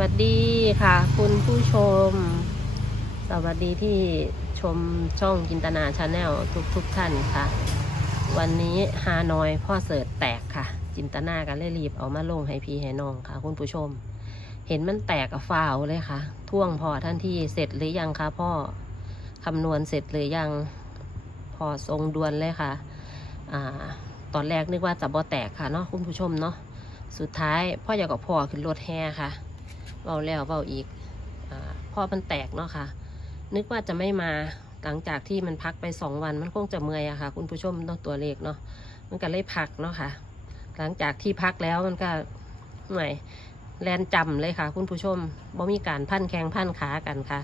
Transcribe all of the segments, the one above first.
วัสดีค่ะ คุณผู้ชม สวัสดีที่ชมช่องจินตนาชาแนลทุกทุกท่านค่ะ วันนี้ฮานอยพ่อเสิร์ตแตกค่ะ จินตนากันเลยรีบเอามาลงให้พี่ให้น้องค่ะ คุณผู้ชม เห็นมันแตกกับฟาวเลยค่ะ ท่วงพอท่านที่เสร็จหรือยังคะพ่อคำนวณเสร็จหรือยังพอทรงดวนเลยค่ะอ่าตอนแรกนึกว่าจะบ่แตกค่ะเนาะคุณผู้ชมเนาะสุดท้ายพ่ออยากกับพ่อขึ้นรถแห่ค่ะ เบาแล้วเบาอีกอพ่อมันแตกเนาะค่ะ นึกว่าจะไม่มาหลังจากที่มันพักไปสองวันมันคงจะเมื่อยอะค่ะ คุณผู้ชมเนาะตัวเลขเนาะมันก็เลยพักเนาะค่ะ หลังจากที่พักแล้วมันก็เหนื่อยแลนจำเลยค่ะ คุณผู้ชมบ่มีการพันแข้งพันขากันค่ะ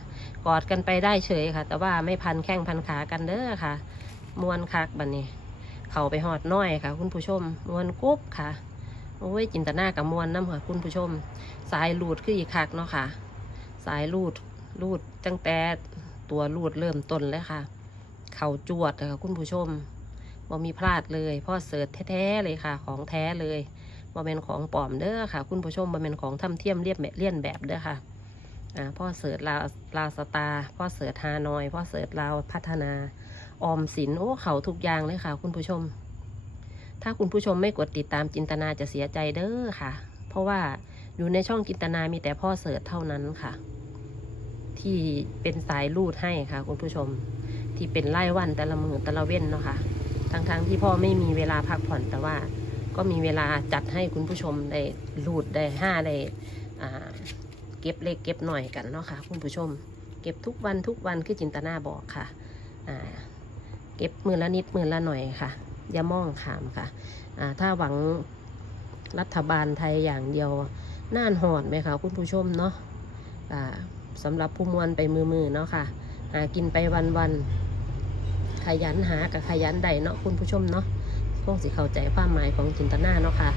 กอดกันไปได้เฉยค่ะ แต่ว่าไม่พันแข้งพันขากันเด้อค่ะ มวนคักบันนี้ เขาไปหอดน้อยค่ะ คุณผู้ชมมวนกุ๊บค่ะ โอ้ยจินตนากับมวลน้ำค่ะคุณผู้ชม สายลูดคืออีกคักเนาะค่ะ สายลูดลูดตั้งแต่ตัวลูดเริ่มต้นเลยค่ะ เข่าจวดค่ะคุณผู้ชมบ่มีพลาดเลยพ่อเสิร์ชแท้ๆเลยค่ะ ของแท้เลยบ่เป็นของปลอมเด้อค่ะ คุณผู้ชมบ่เป็นของทำเทียมเรียบแบบเลี่ยนแบบเด้อค่ะอ่าพ่อเสิร์ชลาวลาวสตาพ่อเสิร์ชฮานอยพ่อเสิร์ชลาวพัฒนาออมสินโอ้เขาทุกอย่างเลยค่ะ คุณผู้ชม ถ้าคุณผู้ชมไม่กดติดตามจินตนาจะเสียใจเด้อค่ะ เพราะว่าอยู่ในช่องจินตนามีแต่พ่อเสิร์ชเท่านั้นค่ะ ที่เป็นสายรูดให้ค่ะ คุณผู้ชม ที่เป็นไล่วันแต่ละมือแต่ละเว้นเนาะค่ะทั้งๆทที่พ่อไม่มีเวลาพักผ่อนแต่ว่า ก็มีเวลาจัดให้คุณผู้ชมได้รูดได้ห้าได้เก็บเล็กเก็บหน่อยกันเนาะค่ะ คุณผู้ชม เก็บทุกวันทุกวันคือจินตนาบอกค่ะเก็บมือละนิดมือละหน่อยค่ะ อย่ามองขามค่ะถ้าหวังรัฐบาลไทยอย่างเดียวน่านหอดไหมคะคุณผู้ชมเนาะอ่าสำหรับผู้มวลไปมือๆเนาะค่ะหากินไปวันๆขยันหากับขยันใดเนาะคุณผู้ชมเนาะคงสิเข้าใจความหมายของจินตนาเนาะค่ะ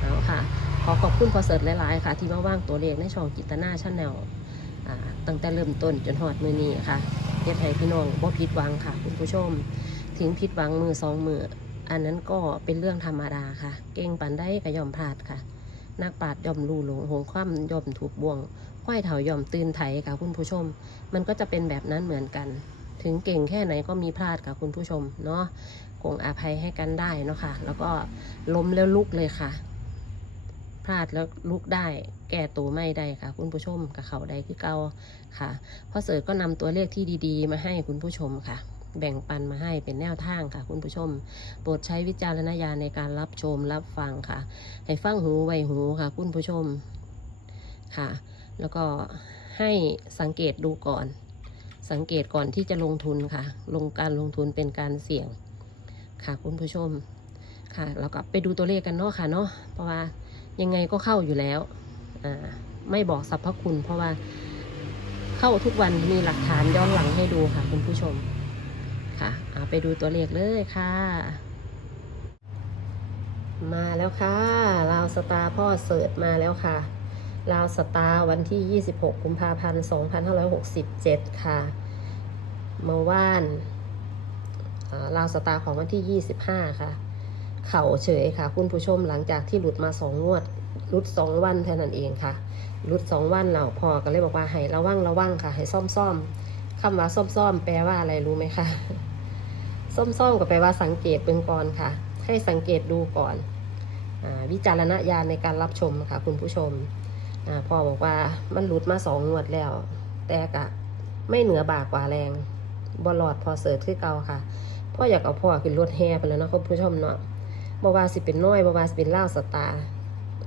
เอาค่ะ ขอขอบคุณพอเสิร์ตหลายๆ ค่ะ ที่มาว่างตัวเลขในช่องจินตนาชาแนลตั้งแต่เริ่มต้นจนหอดมือนี้ค่ะเฮ็ดให้พี่น้องบ่ผิดหวังค่ะ คุณผู้ชม ถึงผิดหวังมือสองมือ อันนั้นก็เป็นเรื่องธรรมดาค่ะ เก่งปันได้ก็ยอมพลาดค่ะ นักปราดย่อมรู้หลงหงความย่อมถูกบ่วงควายเถาย่อมตื่นไถค่ะคุณผู้ชม มันก็จะเป็นแบบนั้นเหมือนกัน ถึงเก่งแค่ไหนก็มีพลาดค่ะคุณผู้ชมเนาะคงอภัยให้กันได้เนาะค่ะ แล้วก็ล้มแล้วลุกเลยค่ะ พลาดแล้วลุกได้ แก้ตัวไม่ได้ค่ะ คุณผู้ชมกับเขาได้คือเก่าค่ะพ่อเสิร์ก็นำตัวเลขที่ดี ๆ มาให้คุณผู้ชมค่ะ แบ่งปันมาให้เป็นแนวทางค่ะ คุณผู้ชม โปรดใช้วิจารณญาณในการรับชมรับฟังค่ะ ให้ฟังหูไวหูค่ะ คุณผู้ชมค่ะ แล้วก็ให้สังเกตดูก่อน สังเกตก่อนที่จะลงทุนค่ะ ลงการลงทุนเป็นการเสี่ยงค่ะคุณผู้ชมค่ะแล้วก็ไปดูตัวเลขกันเนาะค่ะเนาะเพราะว่ายังไงก็เข้าอยู่แล้วอ่าไม่บอกสรรพคุณเพราะว่าเข้าทุกวันมีหลักฐานย้อนหลังให้ดูค่ะคุณผู้ชม ค่ะ เอาไปดูตัวเลขเลยค่ะ มาแล้วค่ะลาวสตาร์พ่อเสิร์ชมาแล้วค่ะลาวสตาร์วันที่ 26 กุมภาพันธ์ 2567 ค่ะ เมื่อวานลาวสตาร์ของวันที่ 25 ค่ะ เข่าเฉยค่ะ คุณผู้ชมหลังจากที่หลุดมาสองวดหลุดสองวันเท่านั้นเองค่ะหลุดสองวันเราพอก็เลยบอกว่าให้ระวังระวังค่ะ ให้ซ่อมซ่อมคำว่าซ่อมซ่อมๆแปลว่าอะไรรู้ไหมคะ ส้มๆก็แปลว่าสังเกตเบื้องก่อนค่ะ ให้สังเกตดูก่อนอวิจารณญาณในการรับชมค่ะ คุณผู้ชมอพ่อบอกว่ามันหลุดมาสองงวดแล้ว แต่กะไม่เหนือบากกว่าแรงบอลอดพอเสิร์ชคือเก่าค่ะพ่ออยากเอาพ่อขึ้นรถแห่ไปแล้วเนาะคุณผู้ชมเนาะบาวาสิเป็นน้อยบาวาสิเป็นเล่าสตาร์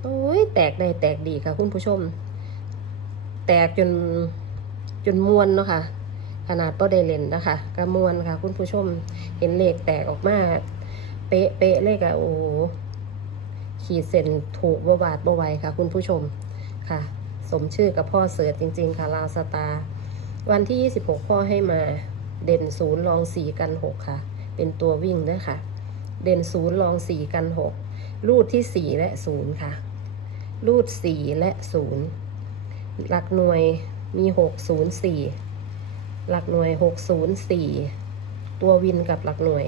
โอ้ยแตกได้แตกดีค่ะ คุณผู้ชม แตกจนจนมวนเนาะค่ะ ขนาดตัวได้เล่นนะคะกระมวลค่ะ คุณผู้ชมเห็นเลขแตกออกมา เป๊ะเป๊ะเลขอะโอ้ขีดเส้นถูกบวบาดบวไวค่ะ คุณผู้ชมค่ะ สมชื่อกับพ่อเสิร์ชจริง ๆ ค่ะลาวสตาร์วันที่ 26 พ่อให้มาเด่นศูนย์รองสีกันหกค่ะ เป็นตัววิ่งด้วยค่ะเด่นศูนย์รองสีกันหกรูดที่สี่และศูนย์ค่ะ รูดสี่และศูนย์หลักหน่วยมีหกศูนย์สี่ หลักหน่วย 604 ตัววินกับหลักหน่วย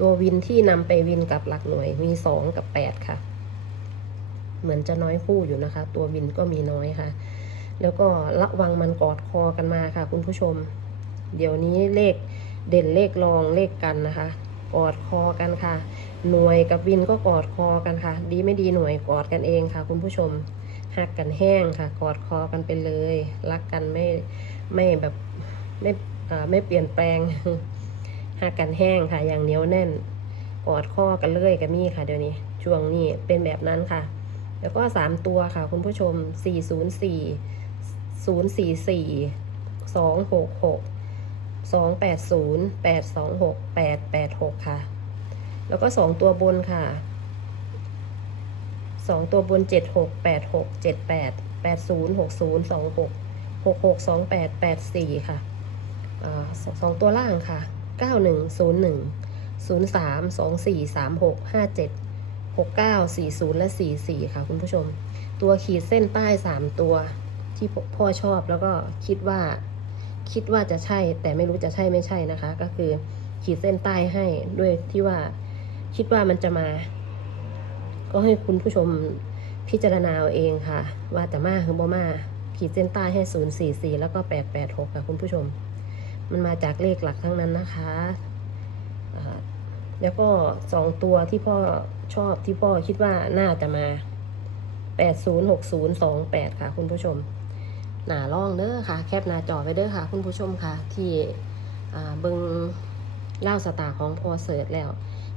ตัววินที่นำไปวินกับหลักหน่วยมี 2 กับ 8 ค่ะ เหมือนจะน้อยคู่อยู่นะคะ ตัววินก็มีน้อยค่ะ แล้วก็ระวังมันกอดคอกันมาค่ะ คุณผู้ชม เดี๋ยวนี้เลขเด่นเลขรองเลขกันนะคะ กอดคอกันค่ะ หน่วยกับวินก็กอดคอกันค่ะ ดีไม่ดีหน่วยกอดกันเองค่ะ คุณผู้ชมหักกันแห้งค่ะ กอดคอกันไปเลย รักกันไม่ไม่แบบ ไม่ไม่เปลี่ยนแปลงหักกันแห้งค่ะ อย่างเหนียวแน่น กอดข้อกันเลื่อยกับมี่ค่ะเดี๋ยวนี้ ช่วงนี้เป็นแบบนั้นค่ะ แล้วก็สามตัวค่ะ คุณผู้ชมสี่ศูนย์สี่ศูนย์สี่สี่สองหกหกสองแปดศูนย์แปดสองหกแปดแปดหกค่ะ แล้วก็สองตัวบนค่ะสองตัวบนเจ็ดหกแปดหกเจ็ดแปดแปดศูนย์หกศูนย์สองหกหกหกสองแปดแปดสี่ค่ะ สองตัวล่างค่ะเก้าหนึ่งศูนย์หนึ่งศูนย์สามสองสี่สามหกห้าเจ็ดหกเก้าสี่ศูนย์และสี่สี่ค่ะ คุณผู้ชม ตัวขีดเส้นใต้สามตัวที่พ่อชอบแล้วก็คิดว่า คิดว่าจะใช่ แต่ไม่รู้จะใช่ไม่ใช่นะคะ ก็คือขีดเส้นใต้ให้ด้วยที่ว่าคิดว่ามันจะมา ก็ให้คุณผู้ชมพิจารณาเอาเองค่ะ ว่าจะมาหรือบ่มาขีดเส้นใต้ให้ศูนย์สี่สี่แล้วก็แปดแปดหกค่ะคุณผู้ชม มันมาจากเลขหลักทั้งนั้นนะคะแล้วก็สองตัวที่พ่อชอบที่พ่อคิดว่าน่าจะมาแปดศูนย์หกศูนย์สองแปดค่ะ คุณผู้ชมหนาล่องเด้อค่ะ แคปหน้าจอไว้เด้อค่ะ คุณผู้ชมค่ะ ที่เบิงเล่าสตาร์ของพอเสิร์ตแล้ว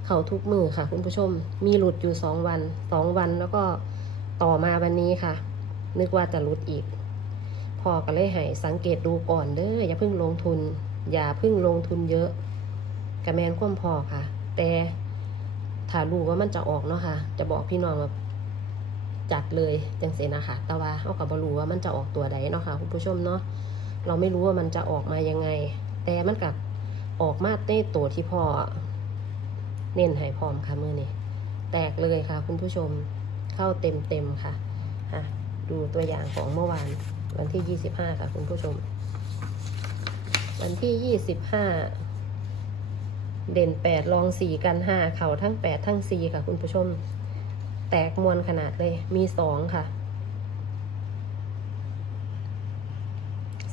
เขาทุกมือค่ะ คุณผู้ชม มีหลุดอยู่สองวันสองวันแล้วก็ต่อมาวันนี้ค่ะ นึกว่าจะหลุดอีก อก็เลยให้สังเกตดูก่อนเด้ออย่าเพิ่งลงทุน อย่าเพิ่งลงทุนเยอะกระแมนคว่ำพอค่ะ แต่ถ้ารู้ว่ามันจะออกเนาะค่ะ จะบอกพี่น้องแบบจัดเลยจังเสนะคะแต่ว่าเอากับบรู้ว่ามันจะออกตัวใดเนาะค่ะคุณผู้ชมเนาะเราไม่รู้ว่ามันจะออกมายังไง แต่มันกับออกมาในตัวที่พ่อเน้นให้พร้อมค่ะมือนี้แตกเลยค่ะ คุณผู้ชมเข้าเต็มเต็มค่ะอะดูตัวอย่างของเมื่อวาน วันที่ยี่สิบห้าค่ะคุณผู้ชม วันที่ยี่สิบห้าเด่นแปดรองสี่กันห้าเข่าทั้งแปดทั้งสี่ค่ะ คุณผู้ชม แตกมวลขนาดเลย มีสองค่ะ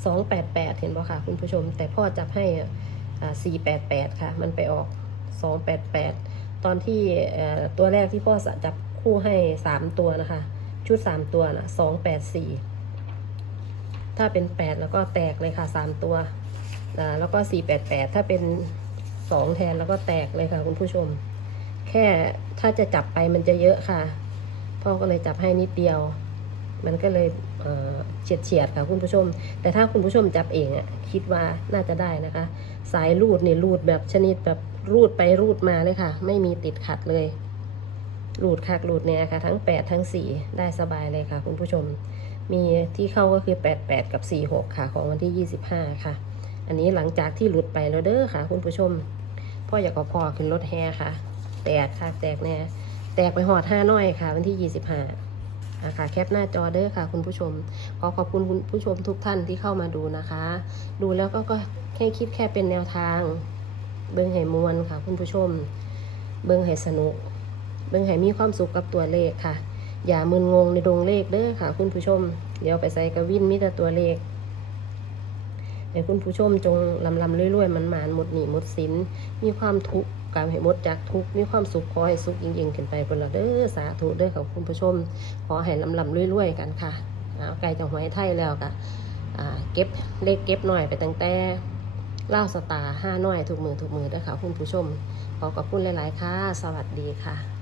สองแปดแปดเห็นบ่ค่ะ คุณผู้ชม แต่พ่อจับให้สี่แปดแปดค่ะ มันไปออกสองแปดแปดตอนที่ตัวแรกที่พ่อจับคู่ให้สามตัวนะคะ ชุดสามตัวนะสองแปดสี่ ถ้าเป็นแปดแล้วก็แตกเลยค่ะสามตัวแล้วก็สี่แปดแปดถ้าเป็นสองแทนแล้วก็แตกเลยค่ะ คุณผู้ชม แค่ถ้าจะจับไปมันจะเยอะค่ะ พ่อก็เลยจับให้นิดเดียว มันก็เลยเฉียดเฉียดค่ะคุณผู้ชม แต่ถ้าคุณผู้ชมจับเองอะคิดว่าน่าจะได้นะคะ สายรูดเนี่ยรูดแบบชนิดแบบรูดไปรูดมาเลยค่ะ ไม่มีติดขัดเลยรูดคักรูดเนี่ยค่ะ ทั้ง 8 ทั้ง 4 ได้สบายเลยค่ะ คุณผู้ชม มีที่เข้าก็คือ 88 กับ 46 ค่ะ ของวันที่ 25 ค่ะ อันนี้หลังจากที่หลุดไปแล้วเด้อค่ะ คุณผู้ชม พ่ออยากเอพอขึ้นรถแฮค่ะ แตกค่ะ แตกแน่แตกไปหอดห้าน้อยค่ะ วันที่ 25อะค่ะแคปหน้าจอเด้อค่ะ คุณผู้ชม ขอขอบคุณคุณผู้ชมทุกท่านที่เข้ามาดูนะคะ ดูแล้วก็ก็แค่คิดแค่เป็นแนวทาง เบิ้งให้มวนค่ะ คุณผู้ชม เบิ้งให้สนุก เบิ้งให้มีความสุขกับตัวเลขค่ะ อย่ามึนงงในดงเลขเด้อค่ะ คุณผู้ชม เดี๋ยวไปใส่กระวินมีแต่ตัวเลขให้คุณผู้ชมจงลำลำรวยๆมันมานหมดหนีหมดสิน มีความทุกข์การให้หมดจากทุกข์มีความสุขขอให้สุขยิ่งๆขึ้นไปบนละเด้อสาธุเด้อค่ะคุณผู้ชม ขอให้ลำลำรวยๆกันค่ะเอาไก่จะหวยไทยแล้วค่ะเก็บเลขเก็บหน่อยไปตั้งแต่เล่าสตาร์ห้าหน่อยถูกมือถูกมือเด้อค่ะ คุณผู้ชม ขอขอบคุณหลาย ๆ ค่ะ สวัสดีค่ะ